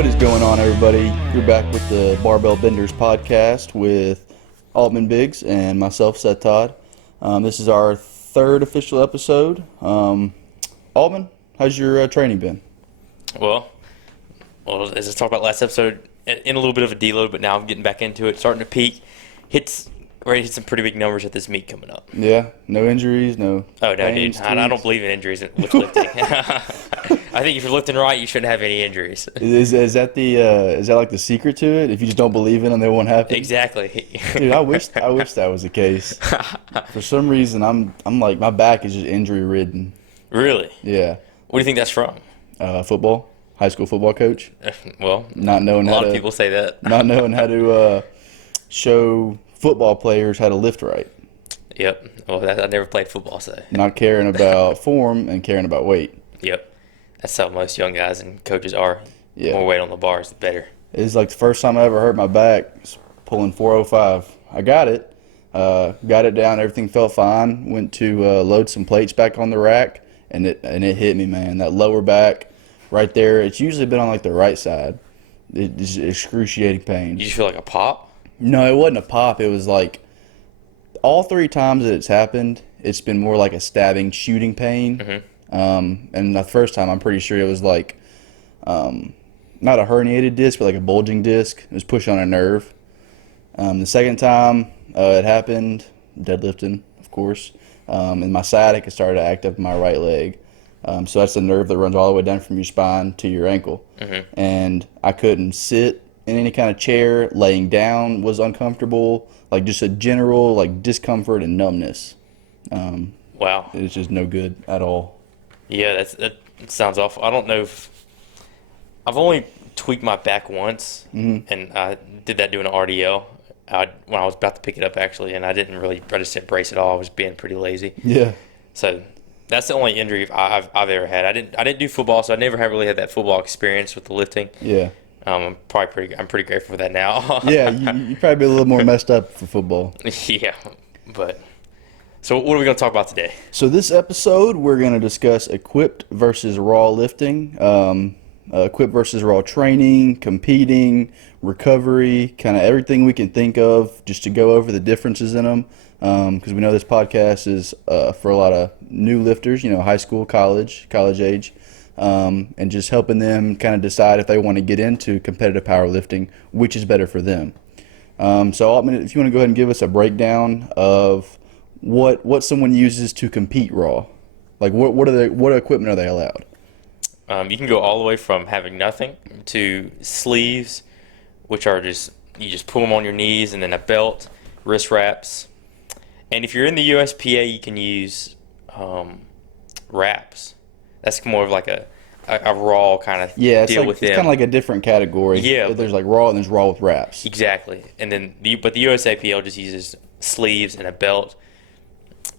What is going on, everybody? You're back with the Barbell Benders podcast with Altman Biggs and myself, Seth Todd. This is our third official episode. Altman, how's your training been? Well, as I talked about last episode, in a little bit of a deload, but now I'm getting back into it, starting to peak. Ready to hit some pretty big numbers at this meet coming up. Yeah, no injuries, no. Oh no, dude! I don't believe in injuries with lifting. I think if you're lifting right, you shouldn't have any injuries. Is that like the secret to it? If you just don't believe in them, they won't happen. Exactly. Dude, I wish that was the case. For some reason, I'm like my back is just injury ridden. Really? Yeah. What do you think that's from? Football, high school football coach. Well, Not knowing a lot of people say that. Not knowing how to show football players how to lift right. Yep. Well, I never played football, so. Not caring about form and caring about weight. Yep. That's how most young guys and coaches are. Yeah. The more weight on the bars, the better. It's like the first time I ever hurt my back, pulling 405. I got it. Got it down. Everything felt fine. Went to load some plates back on the rack, and it hit me, man. That lower back right there, it's usually been on like the right side. It's excruciating pain. You just feel like a pop? No, it wasn't a pop. It was like all three times that it's happened, it's been more like a stabbing, shooting pain. Mm-hmm. And the first time, I'm pretty sure it was like not a herniated disc, but like a bulging disc. It was pushed on a nerve. The second time it happened, deadlifting, of course, in my sciatic, it started to act up in my right leg. So that's the nerve that runs all the way down from your spine to your ankle. Mm-hmm. And I couldn't sit in any kind of chair. Laying down was uncomfortable, like just a general like discomfort and numbness. Wow. It's just no good at all. Yeah, that sounds awful. I don't know if I've only tweaked my back once, and I did that doing an RDL when I was about to pick it up actually, and I just didn't brace at all. I was being pretty lazy. Yeah. So that's the only injury I've ever had. I didn't do football, so I never have really had that football experience with the lifting. Yeah. I'm pretty grateful for that now. Yeah, you probably be a little more messed up for football. Yeah, but so what are we going to talk about today? So this episode, we're going to discuss equipped versus raw lifting, equipped versus raw training, competing, recovery, kind of everything we can think of just to go over the differences in them. Because we know this podcast is for a lot of new lifters, high school, college age. And just helping them kind of decide if they want to get into competitive powerlifting, which is better for them. So Altman, if you want to go ahead and give us a breakdown of what someone uses to compete raw, like what equipment are they allowed? You can go all the way from having nothing to sleeves, which are you just pull them on your knees, and then a belt, wrist wraps. And if you're in the USPA, you can use wraps. That's more of like a raw kind of deal with them. It's kind of like a different category. Yeah. There's like raw and there's raw with wraps. Exactly. And then but the USAPL just uses sleeves and a belt.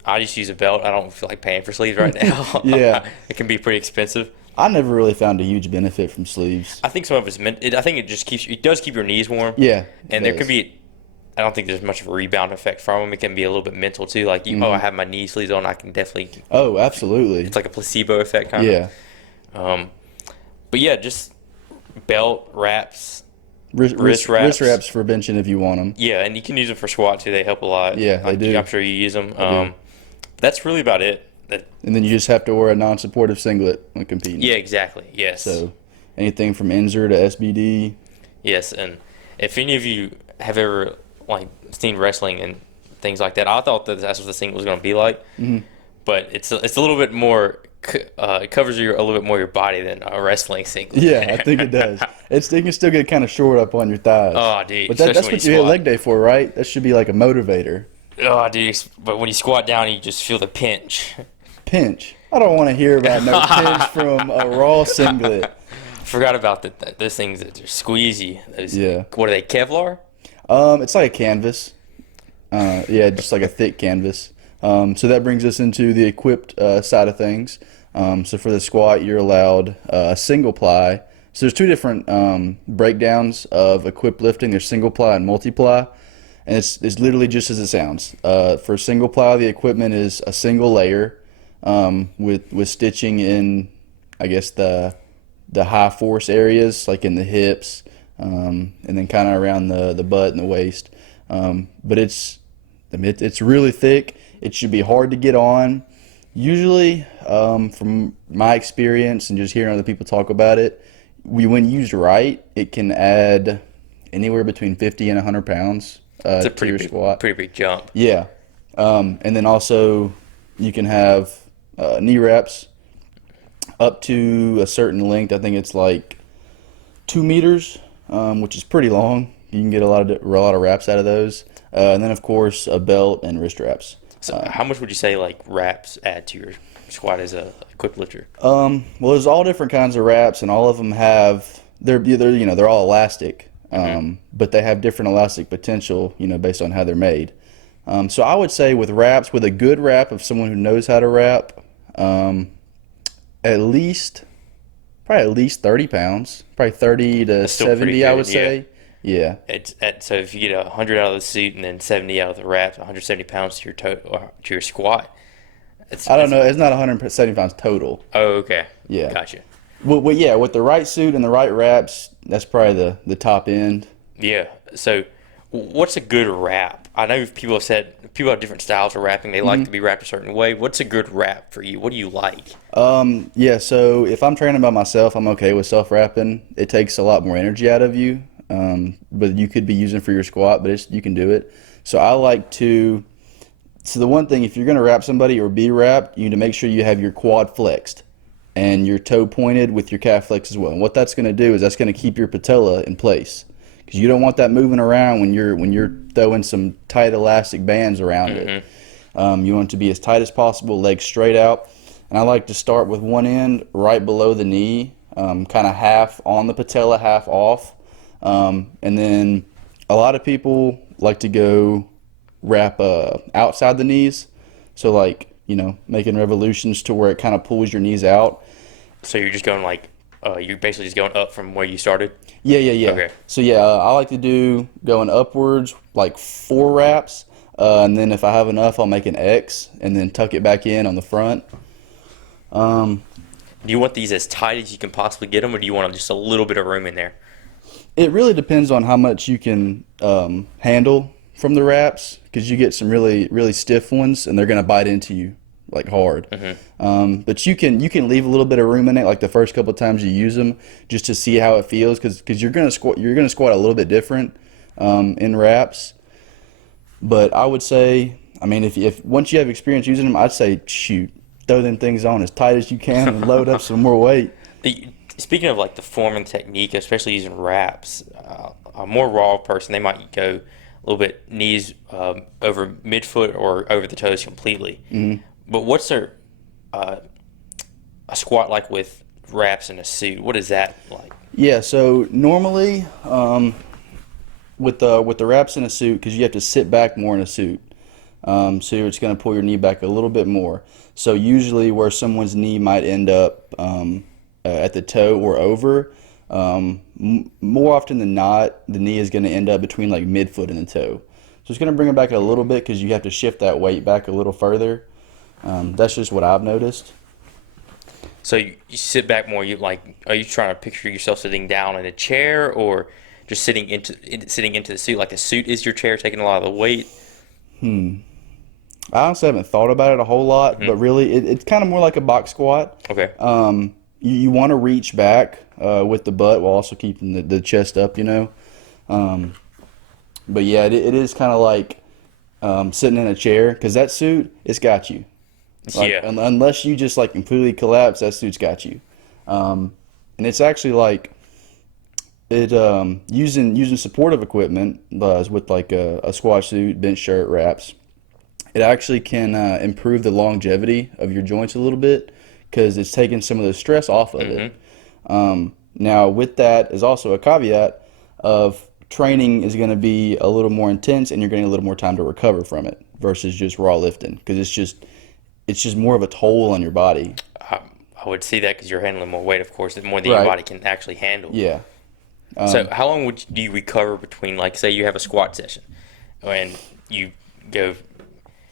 I just use a belt. I don't feel like paying for sleeves right now. Yeah. It can be pretty expensive. I never really found a huge benefit from sleeves. I think some of it's I think it does keep your knees warm. Yeah. And there could be, I don't think there's much of a rebound effect from them. It can be a little bit mental too. Like, I have my knee sleeves on, I can definitely. Oh, absolutely. It's like a placebo effect kind of. Yeah. But yeah, just belt, wraps, wrist wraps. Wrist wraps for benching if you want them. Yeah, and you can use them for squat too. They help a lot. Yeah, they do. I'm sure you use them. That's really about it. And then you just have to wear a non-supportive singlet when competing. Yeah, exactly. Yes. So anything from NZR to SBD. Yes, and if any of you have ever seen wrestling and things like that, I thought that's what this thing was going to be like. Mm-hmm. But it's a little bit more. It covers a little bit more your body than a wrestling singlet. Yeah, I think it does. It can still get kind of short up on your thighs. Oh, dude. But that's what you hit leg day for, right? That should be like a motivator. Oh, dude. But when you squat down, you just feel the pinch. Pinch? I don't want to hear about no pinch from a raw singlet. Forgot about those things that are squeezy. Yeah. What are they, Kevlar? It's like a canvas. Just like a thick canvas. So that brings us into the equipped side of things. So for the squat, you're allowed single ply. So there's two different breakdowns of equipped lifting. There's single ply and multiply. And it's literally just as it sounds. For single ply, the equipment is a single layer with stitching in, I guess, the the high force areas, like in the hips, and then kind of around the butt and the waist. But I mean, it's really thick. It should be hard to get on. Usually, from my experience and just hearing other people talk about it, when used right, it can add anywhere between 50 and 100 pounds It's a to your squat. pretty big jump. Yeah. And then also you can have knee reps up to a certain length. I think it's like 2 meters, which is pretty long. You can get a lot of reps out of those. And then of course a belt and wrist wraps. So how much would you say like reps add to your squat as a equipped lifter? Well, there's all different kinds of wraps, and all of them have they're all elastic, but they have different elastic potential, based on how they're made. So I would say with wraps, with a good wrap of someone who knows how to wrap, at least probably at least 30 pounds, probably 30 to That's still pretty 70, I good, would say. Yeah. So if you get 100 out of the suit and then 70 out of the reps, 170 pounds to your to your squat. I don't know. It's not 170 pounds total. Oh, okay. Yeah. Gotcha. Well, yeah, with the right suit and the right wraps, that's probably the top end. Yeah. So, what's a good wrap? I know people have different styles of wrapping. They like to be wrapped a certain way. What's a good wrap for you? What do you like? Yeah, so if I'm training by myself, I'm okay with self-wrapping. It takes a lot more energy out of you, but you could be using for your squat, but you can do it. So I like to. So the one thing, if you're going to wrap somebody or be wrapped, you need to make sure you have your quad flexed and your toe pointed with your calf flexed as well. And what that's going to do is that's going to keep your patella in place, because you don't want that moving around when you're throwing some tight elastic bands around it. You want it to be as tight as possible, legs straight out. And I like to start with one end right below the knee, kind of half on the patella, half off. And then a lot of people like to go wrap outside the knees, so like making revolutions to where it kind of pulls your knees out. So you're just going like you're basically just going up from where you started. Yeah. Okay. So yeah, I like to do going upwards like 4 wraps, and then if I have enough, I'll make an X and then tuck it back in on the front. Do you want these as tight as you can possibly get them, or do you want just a little bit of room in there? It really depends on how much you can handle from the wraps, because you get some really really stiff ones and they're going to bite into you like hard. But you can leave a little bit of room in it, like the first couple of times you use them, just to see how it feels, because you're going to squat a little bit different in wraps. But I would say, I mean, if once you have experience using them, I'd say shoot, throw them things on as tight as you can and load up some more weight. Speaking of like the form and technique, especially using wraps, a more raw person, they might go a little bit knees over midfoot or over the toes completely. But what's a squat like with wraps in a suit? What is that like? Yeah, so normally with the wraps in a suit, because you have to sit back more in a suit, so it's going to pull your knee back a little bit more. So usually where someone's knee might end up at the toe or over, more often than not, the knee is going to end up between like midfoot and the toe. So it's going to bring it back a little bit, because you have to shift that weight back a little further. That's just what I've noticed. So you sit back more. Are you trying to picture yourself sitting down in a chair, or just sitting into the suit? Like the suit is your chair, taking a lot of the weight. I honestly haven't thought about it a whole lot, but really it's kind of more like a box squat. Okay. You want to reach back with the butt while also keeping the chest up, But yeah, it is kind of like sitting in a chair, because that suit, it's got you. Like, Yeah. Unless you just like completely collapse, that suit's got you. And it's actually like using supportive equipment with like a squat suit, bench shirt, wraps. It actually can improve the longevity of your joints a little bit, because it's taking some of the stress off of it. Now, with that is also a caveat of training is going to be a little more intense, and you're getting a little more time to recover from it versus just raw lifting, because it's just more of a toll on your body. I would see that because you're handling more weight, of course, more than your body can actually handle. Yeah. So how long do you recover between, like, say you have a squat session and you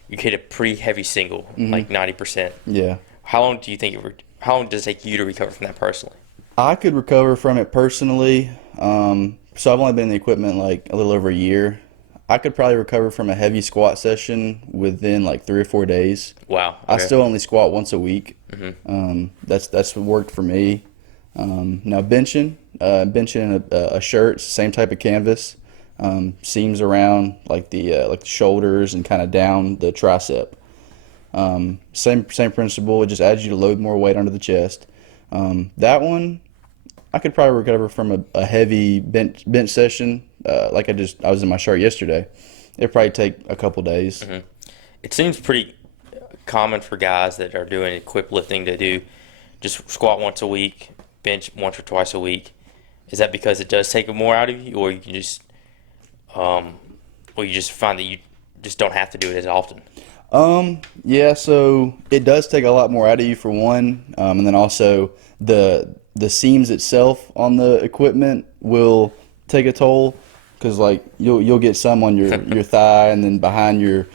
hit a pretty heavy single, like 90%. Yeah. How long do you think how long does it take you to recover from that personally? I could recover from it personally. So I've only been in the equipment like a little over a year. I could probably recover from a heavy squat session within like 3 or 4 days. Wow. I Okay. still only squat once a week. That's what worked for me. Now benching a shirt, it's the same type of canvas, seams around like the shoulders and kind of down the tricep. Same principle. It just adds you to load more weight onto the chest. That one, I could probably recover from a heavy bench session. I was in my shirt yesterday. It'd probably take a couple days. It seems pretty common for guys that are doing equip lifting to do just squat once a week, bench once or twice a week. Is that because it does take more out of you, or you can just, or you just find that you just don't have to do it as often? Yeah, so it does take a lot more out of you for one, and then also the seams itself on the equipment will take a toll because like you'll get some on your thigh and then behind your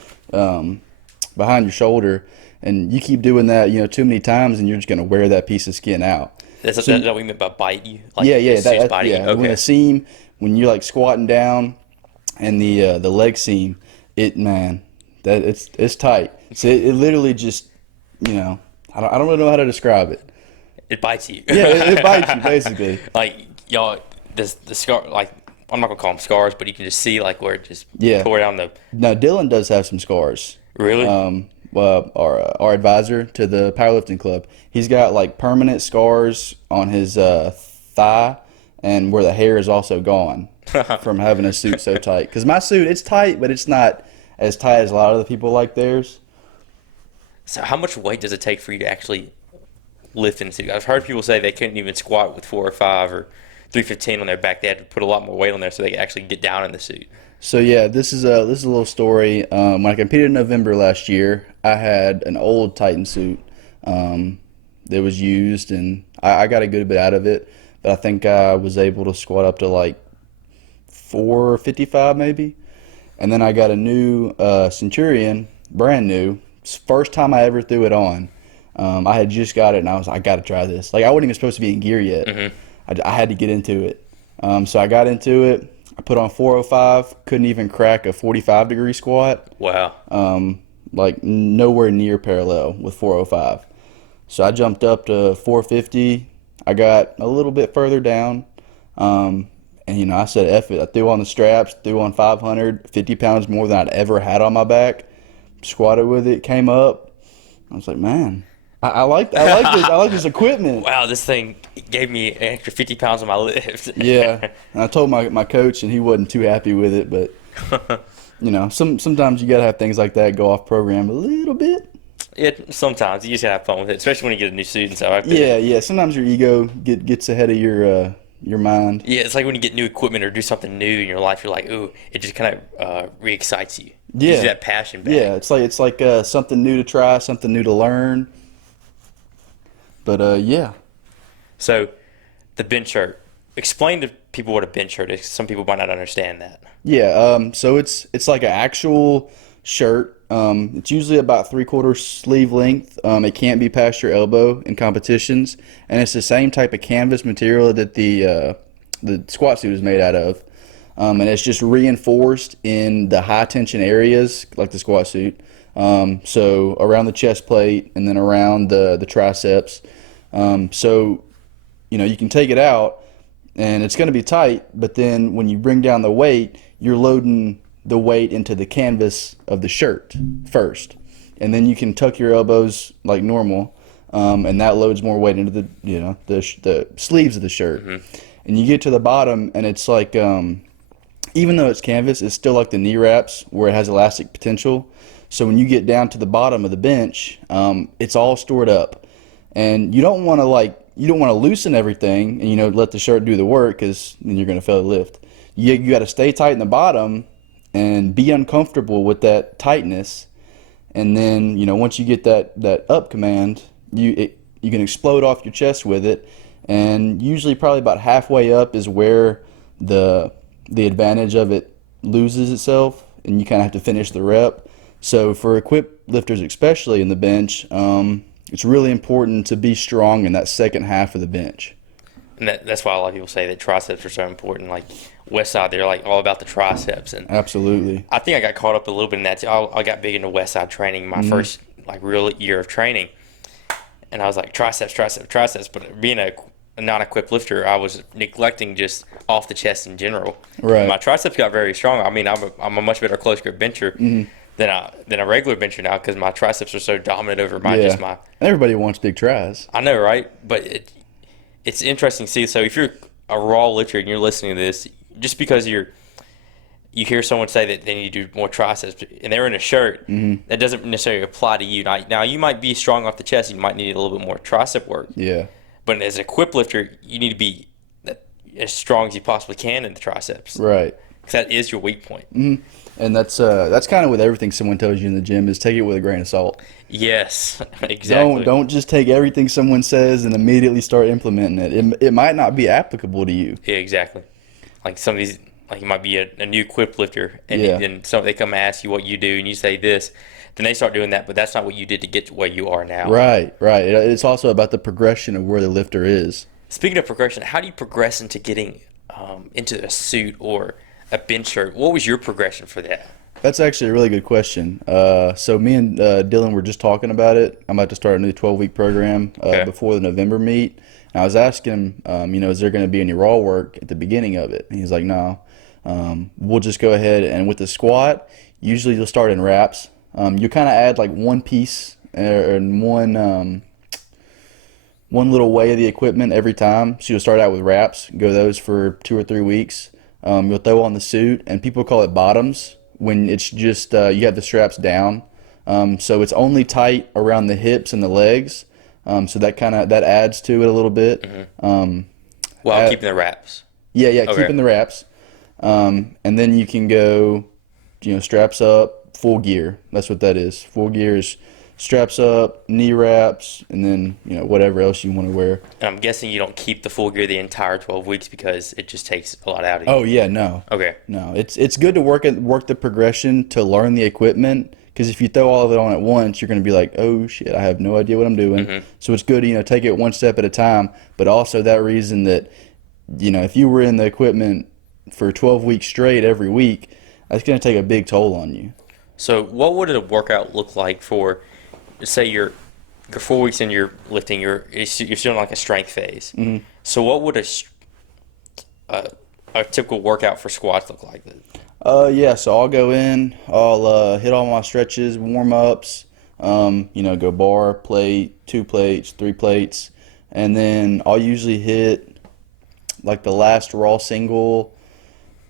shoulder, and you keep doing that too many times, and you're just gonna wear that piece of skin out. That's So what we meant by bite you. Like yeah, it's just biting you? yeah. When Okay. a seam, when you're like squatting down, and the leg seam, it's tight. So it literally just I don't really know how to describe it. It bites you. Yeah, it bites you basically. Like y'all, the scar. Like I'm not gonna call them scars, but you can just see like where it just Yeah. tore down the. Now Dylan does have some scars. Really? Well, our advisor to the powerlifting club, he's got like permanent scars on his thigh and where the hair is also gone from having a suit so tight. Because my suit, it's tight, but it's not as tight as a lot of the people like theirs. So how much weight does it take for you to actually lift in the suit? I've heard people say they couldn't even squat with 405 or 315 on their back. They had to put a lot more weight on there so they could actually get down in the suit. So yeah, this is a little story. When I competed in November last year, I had an old Titan suit that was used, and I got a good bit out of it. But I think I was able to squat up to like 455 maybe. And then I got a new Centurion, brand new. First time I ever threw it on. I had just got it, and I was like, I got to try this. Like I wasn't even supposed to be in gear yet. I had to get into it. So I got into it. I put on 405, couldn't even crack a 45-degree squat. Wow. Like nowhere near parallel with 405. So I jumped up to 450. I got a little bit further down. And I said, F it. I threw on the straps, threw on 500, 50 pounds more than I'd ever had on my back. Squatted with it, came up. I was like, man, I like this. I like this equipment. Wow, this thing gave me an extra 50 pounds on my lift. Yeah, and I told my coach, and he wasn't too happy with it. But sometimes you gotta have things like that go off program a little bit. Sometimes you just gotta have fun with it, especially when you get a new suit and stuff. Yeah. Sometimes your ego gets ahead of your mind. Yeah, it's like when you get new equipment or do something new in your life, you're like, ooh, it just kind of re-excites you. Yeah. Gives you that passion back. Yeah, it's like something new to try, something new to learn. But yeah. So, the bench shirt. Explain to people what a bench shirt is. Some people might not understand that. Yeah, so it's like an actual shirt. It's usually about 3/4 sleeve length. It can't be past your elbow in competitions, and it's the same type of canvas material that the squat suit is made out of. And it's just reinforced in the high tension areas like the squat suit. So around the chest plate and then around the triceps. So you can take it out and it's going to be tight, but then when you bring down the weight, you're loading the weight into the canvas of the shirt first, and then you can tuck your elbows like normal, and that loads more weight into the sleeves of the shirt. And you get to the bottom, and it's like even though it's canvas, it's still like the knee wraps where it has elastic potential. So when you get down to the bottom of the bench, it's all stored up, and you don't want to loosen everything and let the shirt do the work, because then you're going to fail the lift. You got to stay tight in the bottom and be uncomfortable with that tightness, and then once you get that up command, you can explode off your chest with it, and usually probably about halfway up is where the advantage of it loses itself, and you kind of have to finish the rep. So for equipped lifters, especially in the bench, it's really important to be strong in that second half of the bench. And that's why a lot of people say that triceps are so important. Like West Side, they're like all about the triceps, and Absolutely. I think I got caught up a little bit in that too. I got big into West Side training my first like real year of training, and I was like triceps, triceps, triceps. But being a non-equipped lifter, I was neglecting just off the chest in general. Right. And my triceps got very strong. I mean, I'm a much better close grip bencher than a regular bencher now because my triceps are so dominant over my Yeah. just my. Everybody wants big tries. I know, right? But it's interesting to see. So if you're a raw lifter and you're listening to this, just because you hear someone say that they need to do more triceps and they're in a shirt, that doesn't necessarily apply to you. Now you might be strong off the chest, you might need a little bit more tricep work. Yeah. But as an equipped lifter, you need to be as strong as you possibly can in the triceps. Right. Because that is your weak point. And that's kind of with everything someone tells you in the gym is take it with a grain of salt. Yes, exactly. Don't just take everything someone says and immediately start implementing it. It might not be applicable to you. Yeah, exactly. Like some of these, like you might be a new equipped lifter, and Yeah. then they come ask you what you do, and you say this, then they start doing that, but that's not what you did to get to where you are now. Right. It's also about the progression of where the lifter is. Speaking of progression, how do you progress into getting into a suit or a bench shirt? What was your progression for that? That's actually a really good question. So me and Dylan were just talking about it. I'm about to start a new 12-week program Okay. before the November meet. And I was asking him, is there going to be any raw work at the beginning of it? And he's like, no. We'll just go ahead and with the squat, usually you'll start in reps. You kind of add like one piece and one little way of the equipment every time. So you'll start out with wraps, go those for 2 or 3 weeks. You'll throw on the suit, and people call it bottoms when it's just you have the straps down. So it's only tight around the hips and the legs. So that adds to it a little bit. While keeping the wraps. Yeah, Okay. keeping the wraps. And then you can go, straps up, full gear. That's what that is. Full gear is straps up, knee wraps, and then, whatever else you want to wear. And I'm guessing you don't keep the full gear the entire 12 weeks because it just takes a lot out of you. Oh, yeah, no. Okay. No, it's good to work the progression to learn the equipment, because if you throw all of it on at once, you're going to be like, oh, shit, I have no idea what I'm doing. So it's good to, take it one step at a time, but also that reason that, if you were in the equipment for 12 weeks straight every week, that's going to take a big toll on you. So what would a workout look like for, say you're 4 weeks in your lifting, you're still in like a strength phase. So what would a typical workout for squats look like? Yeah, so I'll go in, I'll hit all my stretches, warm-ups, go bar, plate, 2 plates, 3 plates, and then I'll usually hit like the last raw single,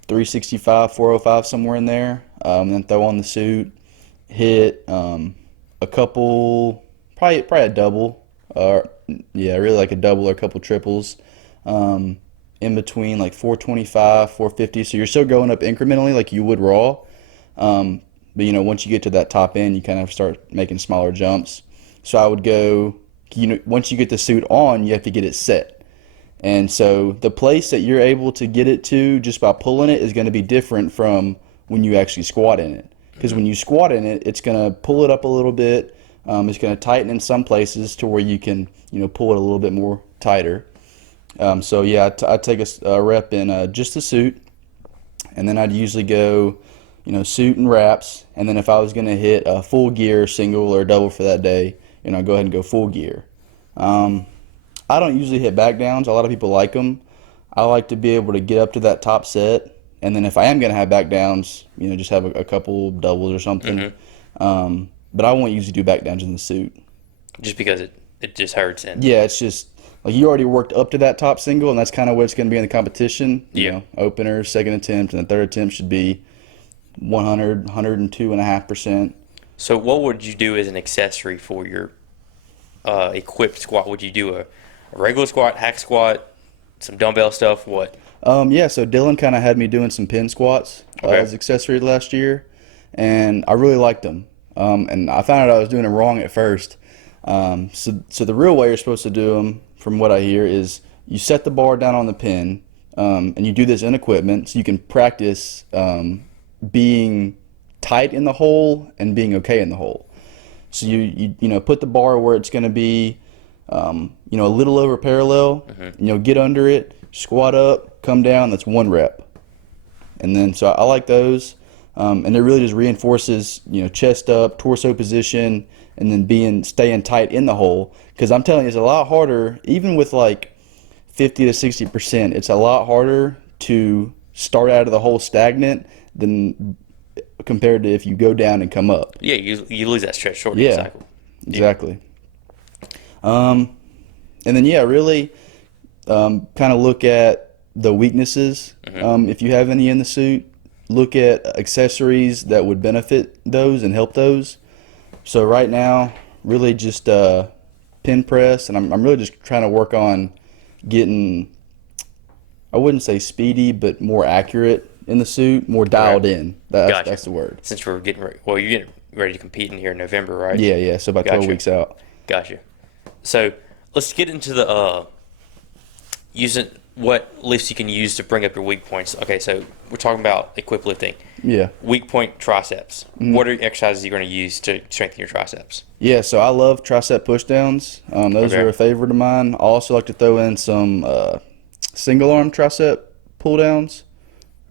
365, 405, somewhere in there, then throw on the suit, hit a couple, probably a double, really like a double or a couple triples, in between like 425, 450. So you're still going up incrementally like you would raw. But once you get to that top end, you kind of start making smaller jumps. So I would go, once you get the suit on, you have to get it set. And so the place that you're able to get it to just by pulling it is going to be different from when you actually squat in it. Because when you squat in it, it's going to pull it up a little bit. It's going to tighten in some places to where you can, pull it a little bit more tighter. So yeah, I'd take a rep in just the suit, and then I'd usually go, suit and wraps, and then if I was going to hit a full gear single or double for that day, I'd go ahead and go full gear. I don't usually hit back downs. A lot of people like them. I like to be able to get up to that top set, and then if I am going to have back downs, just have a couple doubles or something. But I won't usually do back downs in the suit. Just because it just hurts. And Yeah, it's just like you already worked up to that top single, and that's kind of what it's going to be in the competition. Opener, second attempt, and the third attempt should be 100, 102.5%. So what would you do as an accessory for your equipped squat? Would you do a regular squat, hack squat, some dumbbell stuff? What? Yeah, so Dylan kind of had me doing some pin squats Okay. as accessories last year, and I really liked them. And I found out I was doing them wrong at first. So the real way you're supposed to do them, from what I hear, is you set the bar down on the pin, and you do this in equipment, so you can practice being tight in the hole and being okay in the hole. So you put the bar where it's going to be a little over parallel. Get under it, squat up, come down. That's 1 rep. And then, so I like those. And it really just reinforces, chest up, torso position, and then staying tight in the hole. Because I'm telling you, it's a lot harder, even with like 50 to 60%, it's a lot harder to start out of the hole stagnant than compared to if you go down and come up. Yeah, you lose that stretch shortening cycle. Exactly. And then, really kind of look at the weaknesses. If you have any in the suit, look at accessories that would benefit those and help those. So right now, really just pin press, and I'm really just trying to work on getting, I wouldn't say speedy, but more accurate in the suit, more dialed in. That's the word. Since we're getting ready, you're getting ready to compete in here in November, right? Yeah. So about 12 weeks out. Gotcha. So let's get into the using what lifts you can use to bring up your weak points. Okay, so we're talking about equip lifting. Yeah. Weak point triceps. What are exercises you're going to use to strengthen your triceps? Yeah, so I love tricep pushdowns. Those are a favorite of mine. I also like to throw in some single arm tricep pull downs.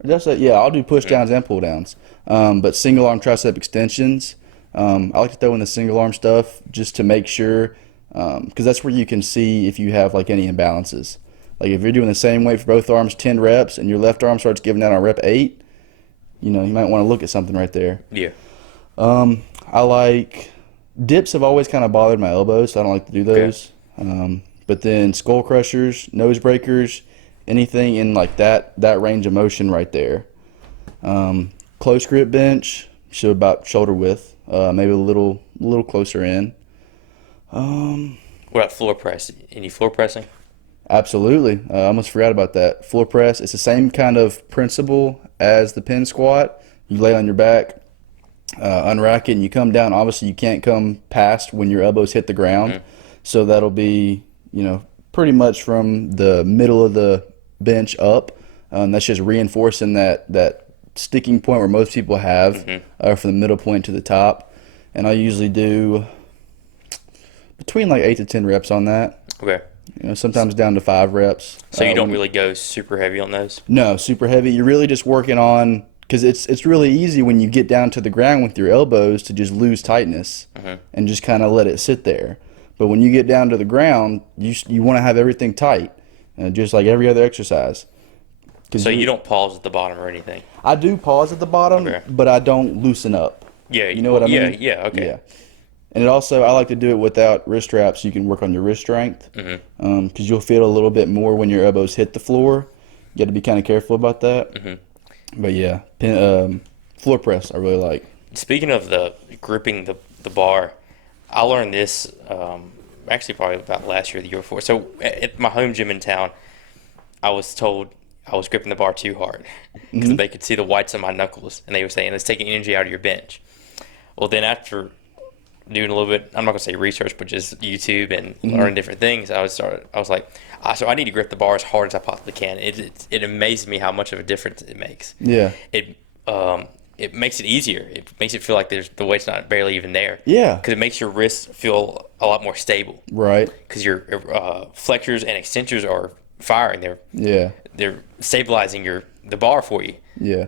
I'll do push downs and pull downs. But single arm tricep extensions. I like to throw in the single arm stuff just to make sure, because that's where you can see if you have like any imbalances. Like if you're doing the same weight for both arms, 10 reps, and your left arm starts giving out on rep 8, you might want to look at something right there. Yeah. I like dips have always kind of bothered my elbows, so I don't like to do those. Okay. But then skull crushers, nose breakers, anything in like that range of motion right there. Close grip bench, so about shoulder width, maybe a little closer in. What about floor press? Any floor pressing? Absolutely. I almost forgot about that. Floor press, it's the same kind of principle as the pin squat. You lay on your back, unrack it, and you come down. Obviously, you can't come past when your elbows hit the ground. So that'll be, pretty much from the middle of the bench up. That's just reinforcing that sticking point where most people have from the middle point to the top. And I usually do between like 8 to 10 reps on that. Okay. Sometimes down to 5 reps. So you don't really go super heavy on those? No, super heavy. You're really just working on, because it's really easy when you get down to the ground with your elbows to just lose tightness and just kind of let it sit there. But when you get down to the ground, you want to have everything tight, just like every other exercise. So you don't pause at the bottom or anything? I do pause at the bottom, but I don't loosen up. Yeah. You know what I mean? Yeah, okay. Yeah. And I like to do it without wrist straps. So you can work on your wrist strength because you'll feel a little bit more when your elbows hit the floor. You got to be kind of careful about that. But yeah, floor press I really like. Speaking of the gripping the bar, I learned this actually probably about last year or the year before. So at my home gym in town, I was told I was gripping the bar too hard because they could see the whites of my knuckles, and they were saying it's taking energy out of your bench. Well, then after doing a little bit, I'm not gonna say research, but just YouTube and learning different things, I was like, so I need to grip the bar as hard as I possibly can. It amazes me how much of a difference it makes. Yeah. It makes it easier. It makes it feel like the weight's not barely even there. Yeah. Because it makes your wrists feel a lot more stable. Right. Because your flexors and extensors are firing. They're stabilizing the bar for you. Yeah.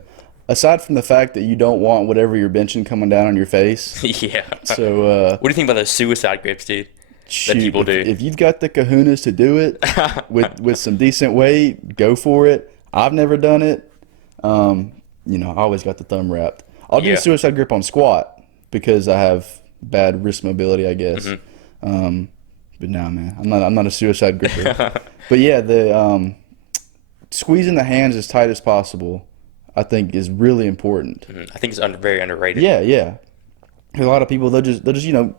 Aside from the fact that you don't want whatever you're benching coming down on your face. Yeah. So what do you think about those suicide grips, dude? That people do. If you've got the kahunas to do it with some decent weight, go for it. I've never done it. I always got the thumb wrapped. I'll do a suicide grip on squat because I have bad wrist mobility, I guess. But nah, man, I'm not a suicide gripper. But yeah, the squeezing the hands as tight as possible, I think, is really important. I think it's very underrated. Yeah. A lot of people they'll just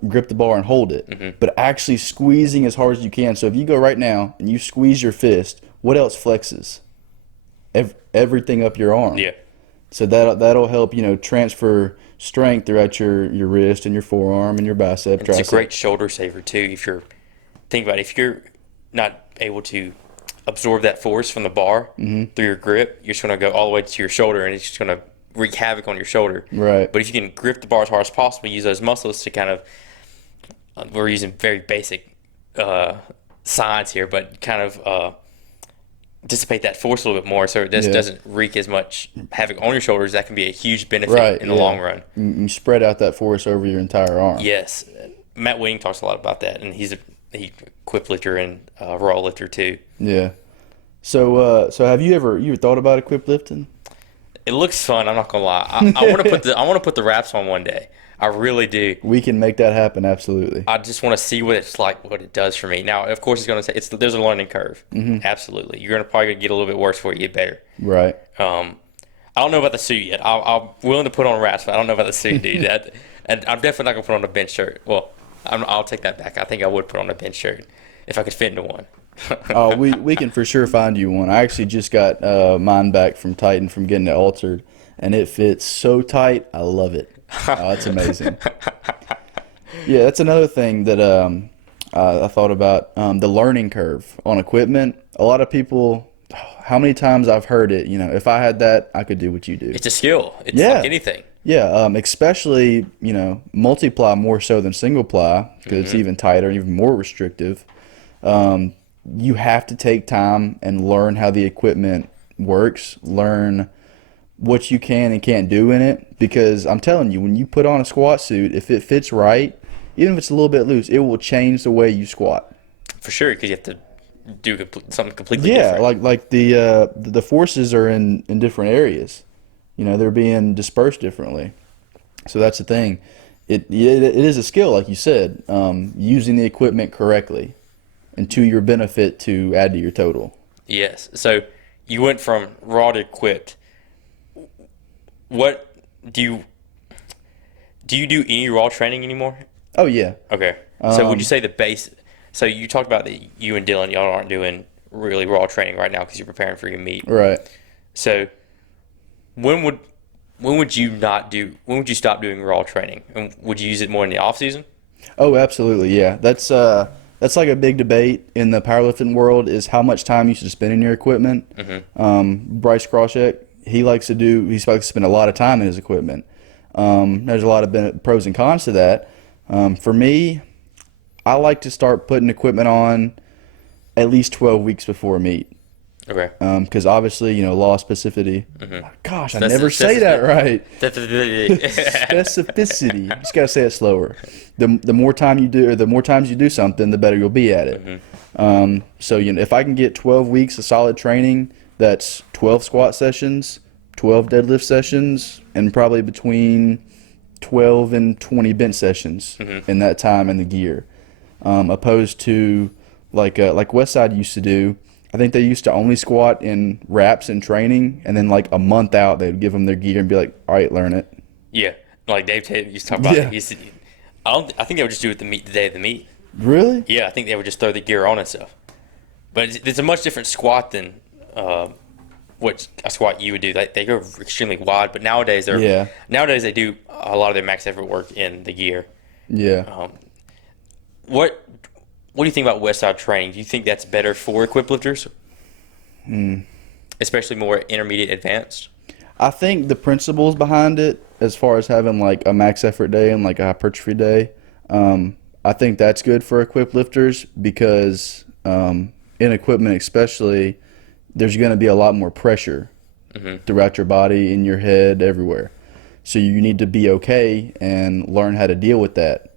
grip the bar and hold it, but actually squeezing as hard as you can. So if you go right now and you squeeze your fist, what else flexes? Everything up your arm. Yeah. So that'll help transfer strength throughout your wrist and your forearm and your bicep. And it's a great shoulder saver too. If you're not able to absorb that force from the bar through your grip, you're just going to go all the way to your shoulder, and it's just going to wreak havoc on your shoulder. Right. But if you can grip the bar as hard as possible, use those muscles to kind of, we're using very basic sides here, but kind of dissipate that force a little bit more, so it just Yeah. doesn't wreak as much havoc on your shoulders. That can be a huge benefit Right. in the yeah. long run. You spread out that force over your entire arm. Yes, Matt Wing talks a lot about that, and he equip lifter and raw lifter too. Yeah. So have you ever thought about equipped lifting? It looks fun. I'm not gonna lie. I want to put the wraps on one day. I really do. We can make that happen. Absolutely. I just want to see what it's like, what it does for me. Now, of course, it's gonna say there's a learning curve. Absolutely, you're probably gonna get a little bit worse before you get better. Right. I don't know about the suit yet. I'm willing to put on wraps, but I don't know about the suit, dude. And I'm definitely not gonna put on a bench shirt. Well, I'll take that back. I think I would put on a bench shirt if I could fit into one. Oh, we can for sure find you one. I actually just got mine back from Titan from getting it altered, and it fits so tight. I love it. Oh, it's amazing. Yeah, that's another thing that I thought about, the learning curve on equipment. A lot of people, how many times I've heard it, if I had that, I could do what you do. It's a skill. It's Yeah. like anything. Yeah, especially, multi-ply more so than single-ply because it's even tighter, even more restrictive. You have to take time and learn how the equipment works, learn what you can and can't do in it, because I'm telling you, when you put on a squat suit, if it fits right, even if it's a little bit loose, it will change the way you squat. For sure, because you have to do something completely Yeah, different. like the forces are in different areas. They're being dispersed differently. So that's the thing. It is a skill, like you said, using the equipment correctly and to your benefit to add to your total. Yes. So you went from raw to equipped. What do you do any raw training anymore? Oh yeah, Okay. So would you say the base? So you talked about that you and Dylan, y'all aren't doing really raw training right now because you're preparing for your meet. right. So when would you stop doing raw training? And would you use it more in the off season? Oh, absolutely, yeah. That's like a big debate in the powerlifting world, is how much time you should spend in your equipment. Bryce Krawczyk, he likes to spend a lot of time in his equipment. There's a lot of pros and cons to that. For me, I like to start putting equipment on at least 12 weeks before a meet. Okay. Because obviously, law of specificity. Gosh, I That's never a- say that right. Specificity. Specificity. You just gotta say it slower. The more time you do, or the more times you do something, the better you'll be at it. So if I can get 12 weeks of solid training, that's 12 squat sessions, 12 deadlift sessions, and probably between 12 and 20 bench sessions in that time in the gear, opposed to like Westside used to do. I think they used to only squat in wraps and training, and then like a month out, they'd give them their gear and be like, "All right, learn it." Yeah, like Dave Tate used to talk about Yeah. it. I think they would just do it the day of the meet. Really? Yeah, I think they would just throw the gear on and stuff. But it's a much different squat than what a squat you would do. They go extremely wide, but nowadays they do a lot of their max effort work in the gear. Yeah. What do you think about Westside training? Do you think that's better for equipped lifters? Especially more intermediate advanced? I think the principles behind it, as far as having like a max effort day and like a hypertrophy day, I think that's good for equipped lifters because in equipment especially, there's going to be a lot more pressure throughout your body, in your head, everywhere. So you need to be okay and learn how to deal with that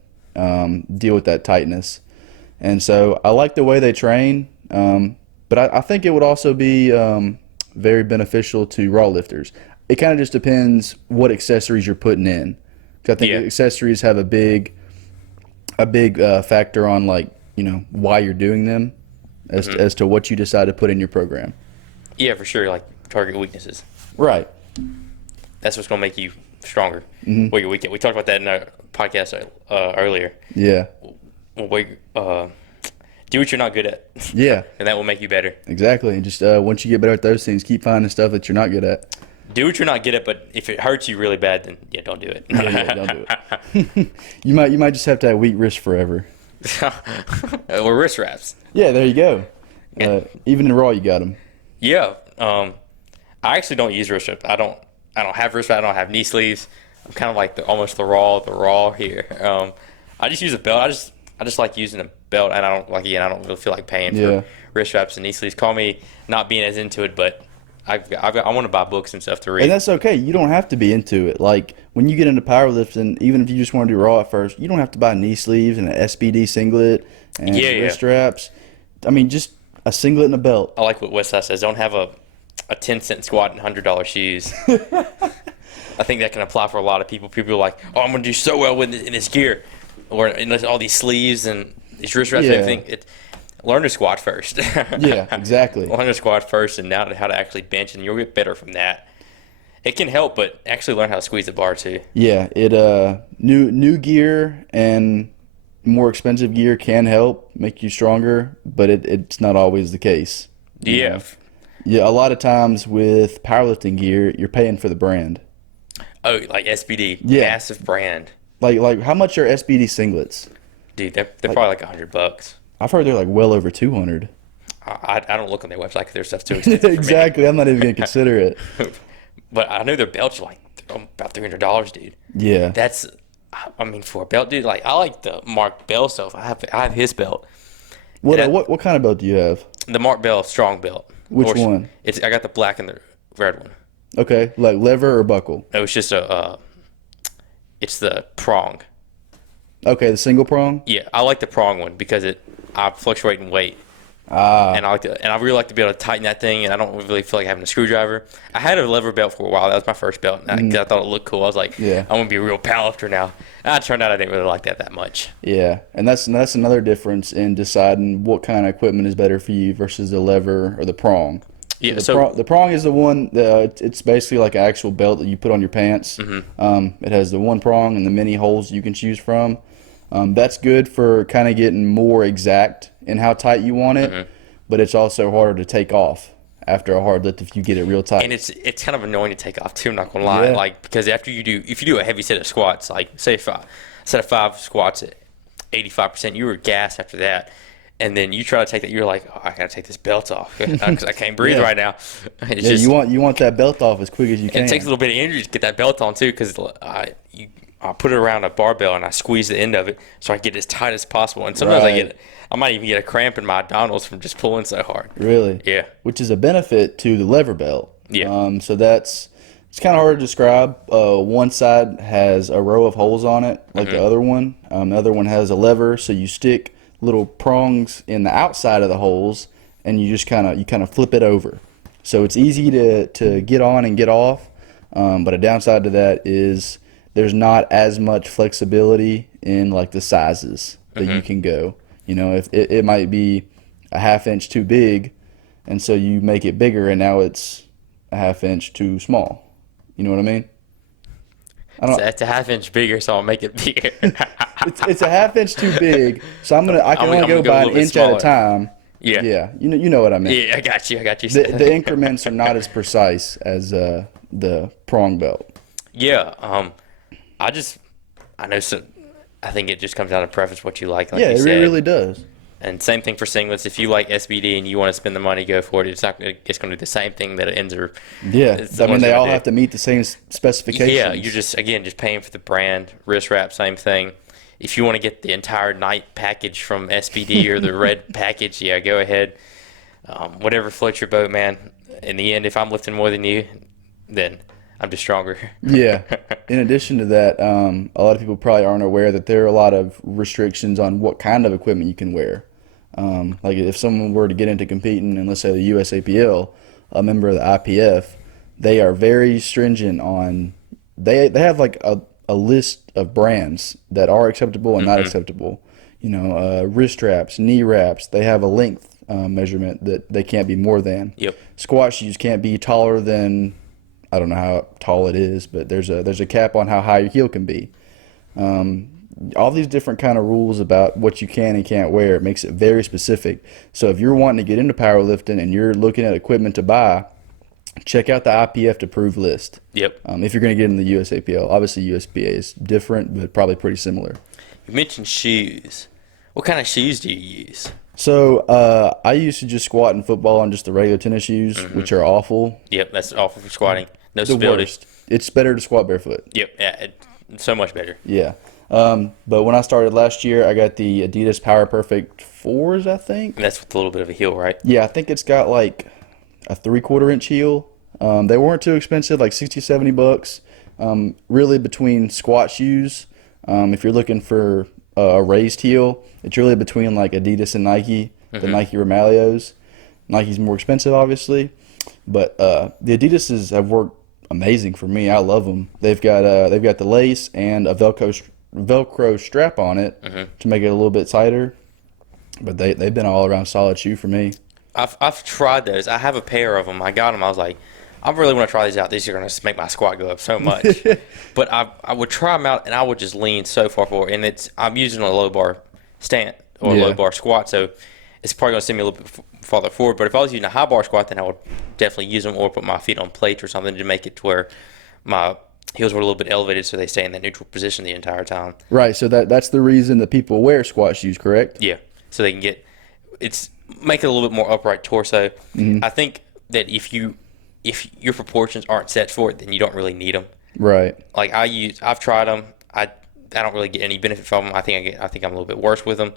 tightness. And so I like the way they train, but I think it would also be very beneficial to raw lifters. It kind of just depends what accessories you're putting in. 'Cause I think accessories have a big factor on why you're doing them, as to what you decide to put in your program. Yeah, for sure. Like target weaknesses. Right. That's what's going to make you stronger. What your weakness. We talked about that in our podcast earlier. Yeah. Do what you're not good at, Yeah. and that will make you better. Exactly. And just once you get better at those things, keep finding stuff that you're not good at. Do what you're not good at, but if it hurts you really bad, then don't do it. Yeah, don't do it. You might just have to have weak wrists forever. Or wrist wraps. Yeah, there you go. Even in raw, you got them. Yeah. I actually don't use wrist wraps. I don't have wrist wraps. I don't have knee sleeves. I'm kind of like almost the raw here. I just use a belt. I just like using belt, and I don't really feel like paying Yeah. for wrist wraps and knee sleeves. Call me not being as into it, but I want to buy books and stuff to read. And that's okay. You don't have to be into it. Like when you get into powerlifting, even if you just want to do raw at first, you don't have to buy knee sleeves and an SBD singlet and Yeah, wrist straps. I mean, just a singlet and a belt. I like what Westside says. Don't have a 10-cent squat and $100 shoes. I think that can apply for a lot of people. People are like, oh, I'm going to do so well with in this gear, or in all these sleeves and these wrist wraps and Yeah. everything. Learn to squat first. Yeah, exactly. Learn to squat first, and now how to actually bench, and you'll get better from that. It can help, but actually learn how to squeeze the bar too. Yeah, it new gear and more expensive gear can help make you stronger, but it's not always the case. you Yeah. know? Yeah, a lot of times with powerlifting gear, you're paying for the brand. Oh, like SBD, Yeah. massive brand, Like how much are SBD singlets? dude. They're probably like $100. I've heard they're like well over 200. I don't look on their website because their stuff's too expensive. for me. Exactly. I'm not even gonna consider it. But I know their belts are like about $300, dude. Yeah. That's, I mean, for a belt, dude. Like I like the Mark Bell stuff. I have his belt, that- What kind of belt do you have? the Mark Bell strong belt. Which Or- one? I got the black and the red one. Okay, like lever or buckle? It was just it's the prong. Okay, the single prong. Yeah, I like the prong one because I fluctuate in weight. Ah, And I really like to be able to tighten that thing, and I don't really feel like having a screwdriver. I had a lever belt for a while. That was my first belt, and I thought it looked cool. I was like, Yeah. I want to be a real powerlifter now. And it turned out I didn't really like that much. yeah, and that's another difference in deciding what kind of equipment is better for you versus the lever or the prong. Yeah, The prong is the one. It's basically like an actual belt that you put on your pants. It has the one prong and the many holes you can choose from. That's good for kind of getting more exact in how tight you want it, but it's also harder to take off after a hard lift if you get it real tight. and it's kind of annoying to take off too. I'm not gonna lie, Yeah. like because if you do a heavy set of squats, like say set of 5 squats at 85%, you were gassed after that. And then you try to take that, you're like, oh, I gotta take this belt off because I can't breathe Yeah. right now. It's Yeah, just, you want that belt off as quick as you can. it takes a little bit of energy to get that belt on too, because I put it around a barbell and I squeeze the end of it so I get as tight as possible. And sometimes Right. I might even get a cramp in my abdominals from just pulling so hard. Really? Yeah. Which is a benefit to the lever belt. Yeah. So it's kind of hard to describe. One side has a row of holes on it, like the other one. The other one has a lever, so you stick little prongs in the outside of the holes, and you just kind of flip it over. So it's easy to get on and get off. But a downside to that is there's not as much flexibility in like the sizes that you can go. You know, if it might be a half inch too big, and so you make it bigger, and now it's a half inch too small. You know what I mean? So it's a half inch bigger, so I'll make it bigger. It's a half inch too big, so I can only I'm go gonna go a by little an bit inch at a smaller. time. Yeah. Yeah, you know what I mean. Yeah, I got you. The increments are not as precise as the prong belt. Yeah. I know. So I think it just comes down to preference what you like. Like Yeah, you it said. really does. And same thing for singlets. If you like SBD and you want to spend the money, go for it. It's going to do the same thing that ends are. Yeah, it's I mean one's they gonna all do. have to meet the same specifications. Yeah, you're just paying for the brand. Wrist wrap, same thing. If you want to get the entire night package from SBD or the red package, yeah, go ahead. Whatever floats your boat, man. In the end, if I'm lifting more than you, then I'm just stronger. Yeah. In addition to that, a lot of people probably aren't aware that there are a lot of restrictions on what kind of equipment you can wear. Like if someone were to get into competing in, let's say, the USAPL, a member of the IPF, they are very stringent on. They have like a list of brands that are acceptable and not acceptable. You know, wrist straps, knee wraps. They have a length measurement that they can't be more than. Yep. Squat shoes can't be taller than. I don't know how tall it is, but there's a cap on how high your heel can be. All these different kind of rules about what you can and can't wear. It makes it very specific. So if you're wanting to get into powerlifting and you're looking at equipment to buy, check out the IPF approved list. Yep. If you're going to get in the USAPL, obviously USPA is different, but probably pretty similar. You mentioned shoes. What kind of shoes do you use? So I used to just squat in football on just the regular tennis shoes, which are awful. Yep, that's awful for squatting. No The stability. worst. It's better to squat barefoot. Yep, yeah, it's so much better. Yeah. But when I started last year, I got the Adidas Power Perfect 4s, I think. And that's with a little bit of a heel, right? Yeah, I think it's got like a 3/4 inch heel. They weren't too expensive, like 60, $70. Really between squat shoes. If you're looking for a raised heel, it's really between like Adidas and Nike, the Nike Remalios. Nike's more expensive, obviously, but the Adidases have worked amazing for me. I love them. They've got the lace and a Velcro strap on it to make it a little bit tighter. But they've been all around solid shoe for me. I've tried those. I have a pair of them. I got them. I was like, I really want to try these out. These are going to make my squat go up so much. But I would try them out, and I would just lean so far forward. And I'm using a low bar stand or Yeah. low bar squat, so it's probably going to send me a little bit farther forward. But if I was using a high bar squat, then I would definitely use them or put my feet on plates or something to make it to where my heels were a little bit elevated so they stay in that neutral position the entire time. Right, so that's the reason that people wear squat shoes, correct? Yeah, so they can make it a little bit more upright torso. I think that if your proportions aren't set for it, then you don't really need them. Right. Like I've tried them. I don't really get any benefit from them. I think I'm a little bit worse with them.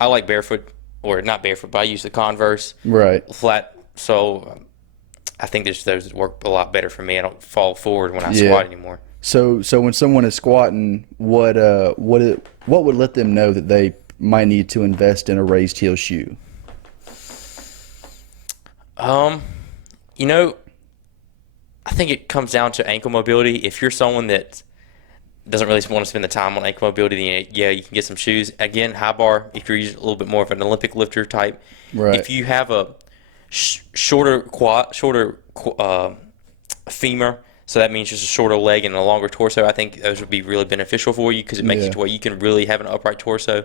I like barefoot, or not barefoot, but I use the Converse Right. flat. So I think those work a lot better for me. I don't fall forward when I Yeah. squat anymore. So when someone is squatting, what would let them know that they might need to invest in a raised heel shoe? You know, I think it comes down to ankle mobility. If you're someone that doesn't really want to spend the time on ankle mobility, then yeah, you can get some shoes. Again, high bar, if you're using a little bit more of an Olympic lifter type. Right. If you have a shorter femur, so that means just a shorter leg and a longer torso, I think those would be really beneficial for you because it makes Yeah. it to where you can really have an upright torso.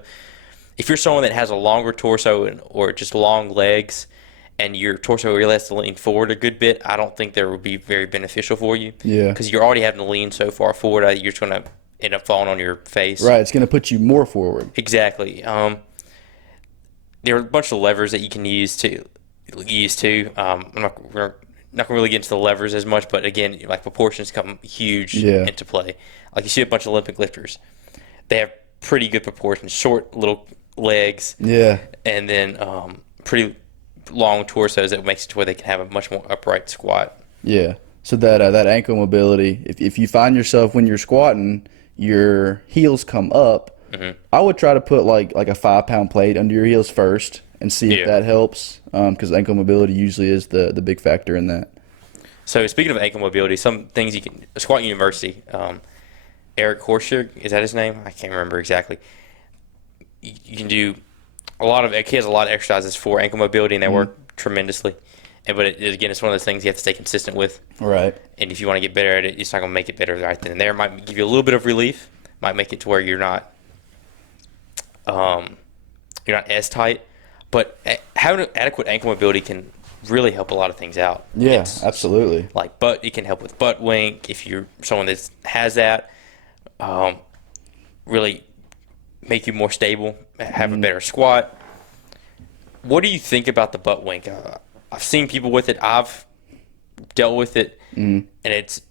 If you're someone that has a longer torso or just long legs, and your torso really has to lean forward a good bit, I don't think that would be very beneficial for you. Yeah. Because you're already having to lean so far forward, you're just going to end up falling on your face. Right, it's going to put you more forward. Exactly. There are a bunch of levers that you can use to. We're not going to really get into the levers as much, but again, like proportions come huge Yeah. into play. Like you see a bunch of Olympic lifters, they have pretty good proportions, short little legs, Yeah. and then pretty long torsos that makes it to where they can have a much more upright squat. Yeah. So that ankle mobility, if you find yourself when you're squatting, your heels come up, I would try to put like a 5-pound plate under your heels first and see if Yeah. that helps, because ankle mobility usually is the big factor in that. So speaking of ankle mobility, some things you can Squat University. Eric Horscher, is that his name? I can't remember exactly. You can do he has a lot of exercises for ankle mobility, and they work tremendously. But again, it's one of those things you have to stay consistent with. Right. And if you want to get better at it, it's not going to make it better right then and there. It might give you a little bit of relief. Might make it to where you're not as tight. But having adequate ankle mobility can really help a lot of things out. Yeah, It's absolutely. like it can help with butt wink if you're someone that has that. Really make you more stable, have a better squat. What do you think about the butt wink? I've seen people with it. I've dealt with it, and it's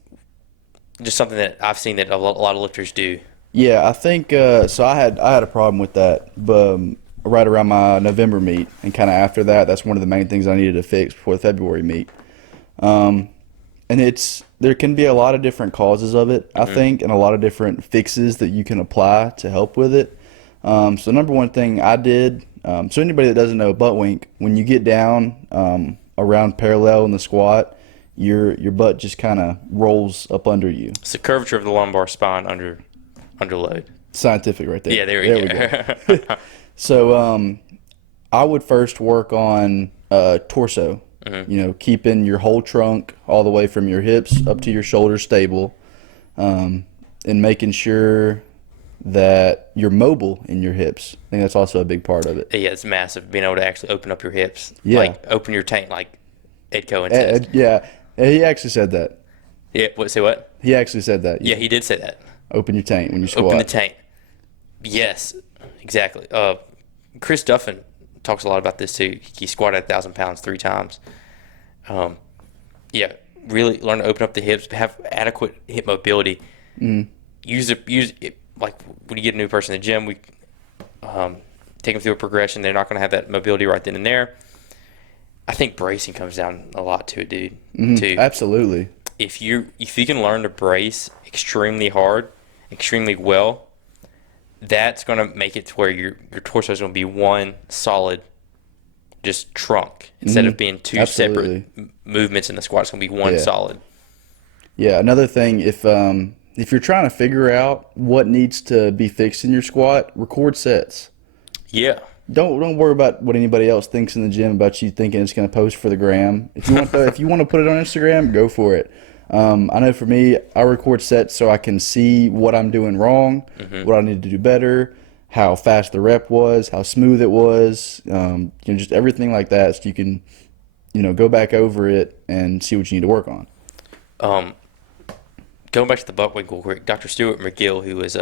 just something that I've seen that a lot of lifters do. Yeah, I think so. I had a problem with that, but right around my November meet, and kind of after that, that's one of the main things I needed to fix before the February meet. And there can be a lot of different causes of it, I think, and a lot of different fixes that you can apply to help with it. So number one thing I did, so anybody that doesn't know butt wink, when you get down around parallel in the squat, your butt just kind of rolls up under you. It's the curvature of the lumbar spine under load. Scientific right there. Yeah, there we go. So I would first work on torso. Keeping your whole trunk all the way from your hips up to your shoulders stable, and making sure that you're mobile in your hips. I think that's also a big part of it. Yeah, it's massive. Being able to actually open up your hips. Yeah. Like open your taint like Ed Cohen says. Yeah, he actually said that. Yeah, say what? He actually said that. Yeah, he did say that. Open your taint when you squat. Open the taint. Yes, exactly. Chris Duffin talks a lot about this too. He squatted 1,000 pounds 3 times. Really learn to open up the hips, have adequate hip mobility. Use like when you get a new person in the gym, we take them through a progression. They're not going to have that mobility right then and there. I think bracing comes down a lot to it, dude. Too. Absolutely. If you can learn to brace extremely hard, extremely well, that's going to make it to where your torso is going to be one solid just trunk instead of being two Absolutely. separate movements in the squat. It's going to be one solid. Yeah, another thing, if you're trying to figure out what needs to be fixed in your squat, record sets. Yeah. Don't worry about what anybody else thinks in the gym about you thinking it's going to post for the gram. If you want to put it on Instagram, go for it. I know for me, I record sets so I can see what I'm doing wrong, what I need to do better, how fast the rep was, how smooth it was, just everything like that, so you can, go back over it and see what you need to work on. Going back to the butt wiggle, Dr. Stuart McGill, who is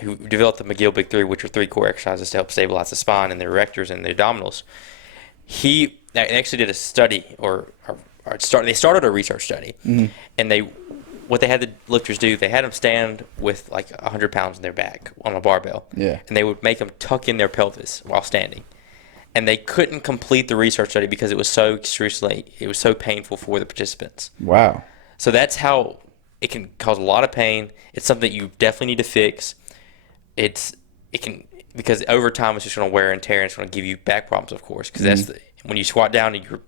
who developed the McGill Big Three, which are 3 core exercises to help stabilize the spine and the erectors and the abdominals. He actually did a study, they started a research study, and what they had the lifters do, they had them stand with like 100 pounds in their back on a barbell, and they would make them tuck in their pelvis while standing, and they couldn't complete the research study because it was so painful for the participants. Wow. So that's how it can cause a lot of pain. It's something you definitely need to fix. Because over time it's just going to wear and tear, and it's going to give you back problems, of course. Because when you squat down and your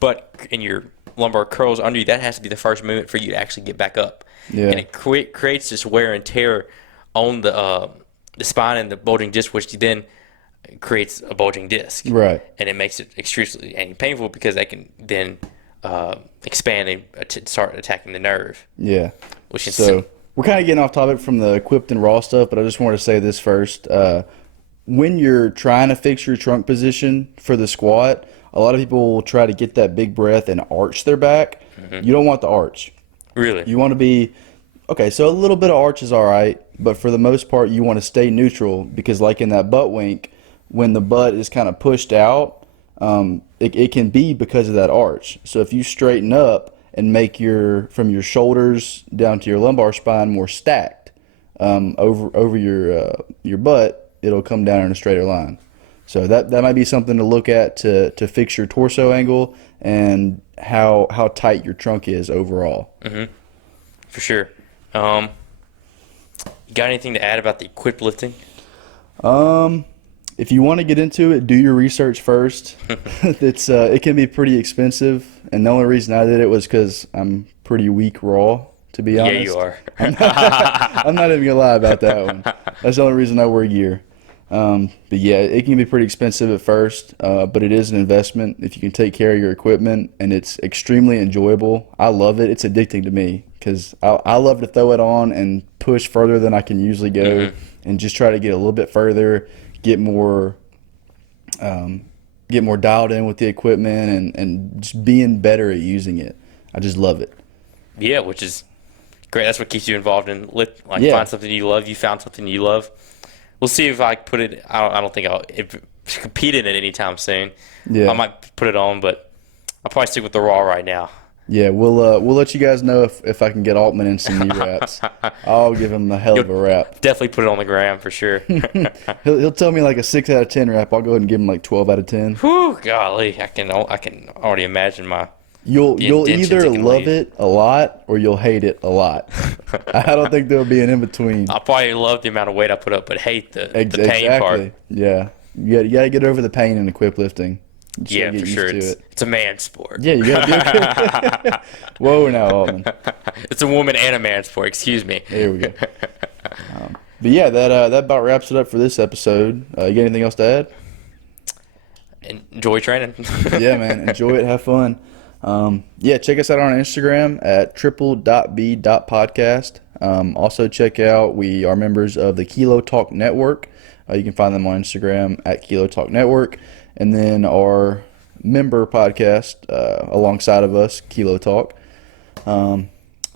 butt and your lumbar curls under you, that has to be the first movement for you to actually get back up. Yeah. And it creates this wear and tear on the spine and the bulging disc, which then creates a bulging disc. Right. And it makes it extremely painful because that can then expand and start attacking the nerve. Yeah. Which is so we're kind of getting off topic from the equipped and raw stuff, but I just wanted to say this first. When you're trying to fix your trunk position for the squat, a lot of people will try to get that big breath and arch their back. You don't want the arch. Really? You want to be, okay, so a little bit of arch is all right, but for the most part, you want to stay neutral because like in that butt wink, when the butt is kind of pushed out, it can be because of that arch. So if you straighten up and make from your shoulders down to your lumbar spine more stacked over your butt, it'll come down in a straighter line. So that might be something to look at to fix your torso angle and how tight your trunk is overall. For sure. You got anything to add about the equipped lifting? If you want to get into it, do your research first. It can be pretty expensive, and the only reason I did it was because I'm pretty weak raw, to be honest. Yeah, you are. I'm not even gonna lie about that one. That's the only reason I wear gear. But yeah, it can be pretty expensive at first, but it is an investment if you can take care of your equipment, and it's extremely enjoyable. I love it. It's addicting to me because I love to throw it on and push further than I can usually go, and just try to get a little bit further, get more dialed in with the equipment, and just being better at using it. I just love it. Yeah, which is great. That's what keeps you involved in find something you love. You found something you love. We'll see if I put it. I don't think I'll compete in it anytime soon. Yeah. I might put it on, but I'll probably stick with the raw right now. Yeah, we'll let you guys know if I can get Altman in some knee wraps. I'll give him a hell of a wrap. Definitely put it on the gram for sure. He'll tell me like a 6 out of 10 wrap. I'll go ahead and give him like 12 out of 10. Whew, golly, I can already imagine my. You'll indentions either it can love leave. it a lot or you'll hate it a lot. I don't think there'll be an in between. I'll probably love the amount of weight I put up, but hate the pain Exactly. part. Yeah, you gotta get over the pain in equip lifting. Just Yeah, gotta for get sure. used to It's a man sport. Yeah, you gotta do it. Whoa, now, Altman. It's a woman and a man sport. Excuse me. There we go. But yeah, that about wraps it up for this episode. You got anything else to add? Enjoy training. Yeah, man. Enjoy it. Have fun. Yeah, check us out on Instagram at triple.b.podcast. Also check out, we are members of the Kilo Talk Network. You can find them on Instagram at Kilo Talk Network. And then our member podcast alongside of us, Kilo Talk.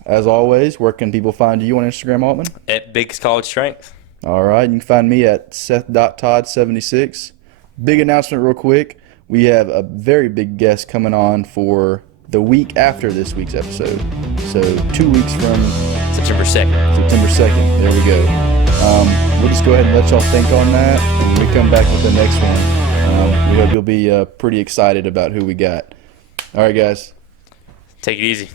As always, where can people find you on Instagram, Altman? At Big's College Strength. All right, you can find me at Seth.Todd76. Big announcement real quick. We have a very big guest coming on for the week after this week's episode. So 2 weeks from September 2nd. September 2nd. There we go. We'll just go ahead and let y'all think on that. And when we come back with the next one, we hope you'll be pretty excited about who we got. All right, guys. Take it easy.